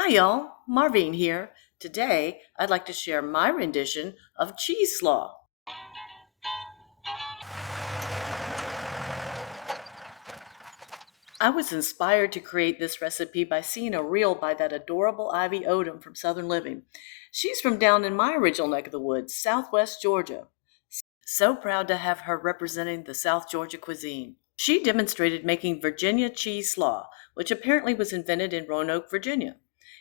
Hi y'all, Marveen here. Today, I'd like to share my rendition of cheese slaw. I was inspired to create this recipe by seeing a reel by that adorable Ivy Odom from Southern Living. She's from down in my original neck of the woods, Southwest Georgia. So proud to have her representing the South Georgia cuisine. She demonstrated making Virginia cheese slaw, which apparently was invented in Roanoke, Virginia.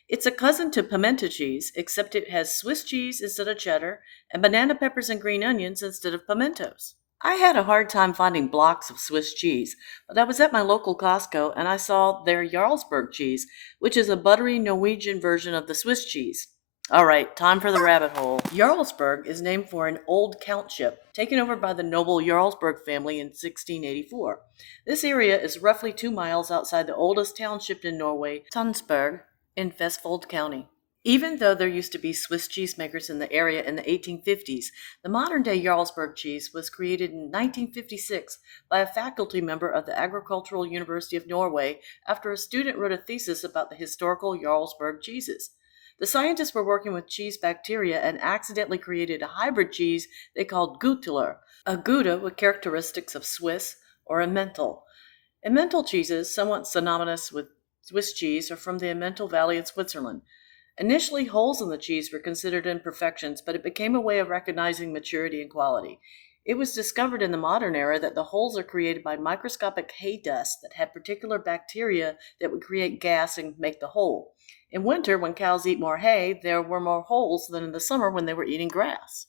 It's a cousin to pimento cheese, except it has Swiss cheese instead of cheddar and banana peppers and green onions instead of pimentos. I had a hard time finding blocks of Swiss cheese, but I was at my local Costco and I saw their Jarlsberg cheese, which is a buttery Norwegian version of the Swiss cheese. All right, time for the rabbit hole. Jarlsberg is named for an old countship taken over by the noble Jarlsberg family in 1684. This area is roughly 2 miles outside the oldest township in Norway, Tønsberg, in Vestfold County. Even though there used to be Swiss cheesemakers in the area in the 1850s, the modern-day Jarlsberg cheese was created in 1956 by a faculty member of the Agricultural University of Norway after a student wrote a thesis about the historical Jarlsberg cheeses. The scientists were working with cheese bacteria and accidentally created a hybrid cheese they called Guteler, a Gouda with characteristics of Swiss or Emmental. Emmental cheeses, somewhat synonymous with Swiss cheese, are from the Emmental Valley in Switzerland. Initially, holes in the cheese were considered imperfections, but it became a way of recognizing maturity and quality. It was discovered in the modern era that the holes are created by microscopic hay dust that had particular bacteria that would create gas and make the hole. In winter, when cows eat more hay, there were more holes than in the summer when they were eating grass.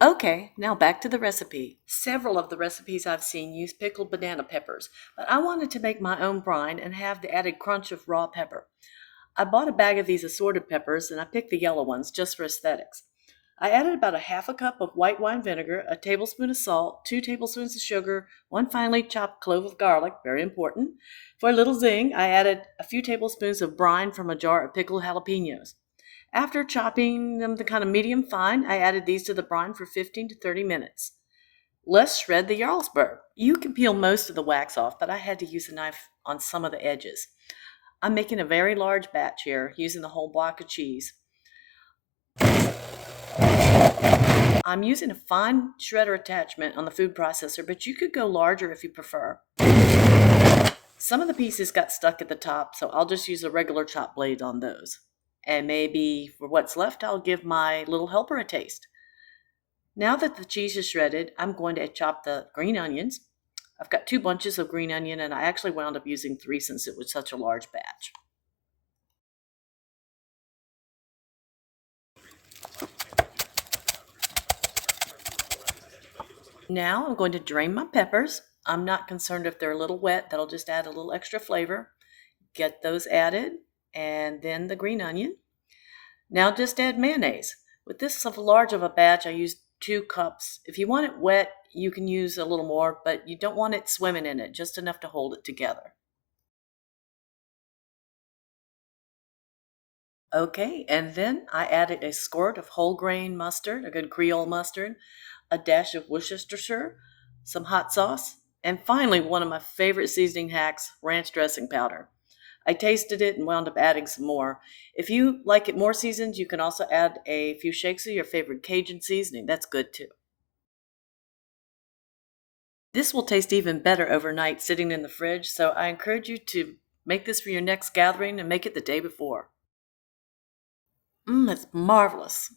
Okay, now back to the recipe. Several of the recipes I've seen use pickled banana peppers, but I wanted to make my own brine and have the added crunch of raw pepper. I bought a bag of these assorted peppers and I picked the yellow ones just for aesthetics. I added about a half a cup of white wine vinegar, a tablespoon of salt, 2 tablespoons of sugar, one finely chopped clove of garlic, very important. For a little zing, I added a few tablespoons of brine from a jar of pickled jalapenos. After chopping them to kind of medium fine, I added these to the brine for 15 to 30 minutes. Let's shred the Jarlsberg. You can peel most of the wax off, but I had to use a knife on some of the edges. I'm making a very large batch here, using the whole block of cheese. I'm using a fine shredder attachment on the food processor, but you could go larger if you prefer. Some of the pieces got stuck at the top, so I'll just use a regular chop blade on those. And maybe for what's left, I'll give my little helper a taste. Now that the cheese is shredded, I'm going to chop the green onions. I've got 2 bunches of green onion, and I actually wound up using 3 since it was such a large batch. Now I'm going to drain my peppers. I'm not concerned if they're a little wet. That'll just add a little extra flavor. Get those added, and then the green onion. Now just add mayonnaise. With this large of a batch, I used 2 cups. If you want it wet, you can use a little more, but you don't want it swimming in it, just enough to hold it together. Okay, and then I added a squirt of whole grain mustard, a good Creole mustard, a dash of Worcestershire, some hot sauce, and finally one of my favorite seasoning hacks, ranch dressing powder. I tasted it and wound up adding some more. If you like it more seasoned, you can also add a few shakes of your favorite Cajun seasoning. That's good too. This will taste even better overnight sitting in the fridge, so I encourage you to make this for your next gathering and make it the day before. It's marvelous.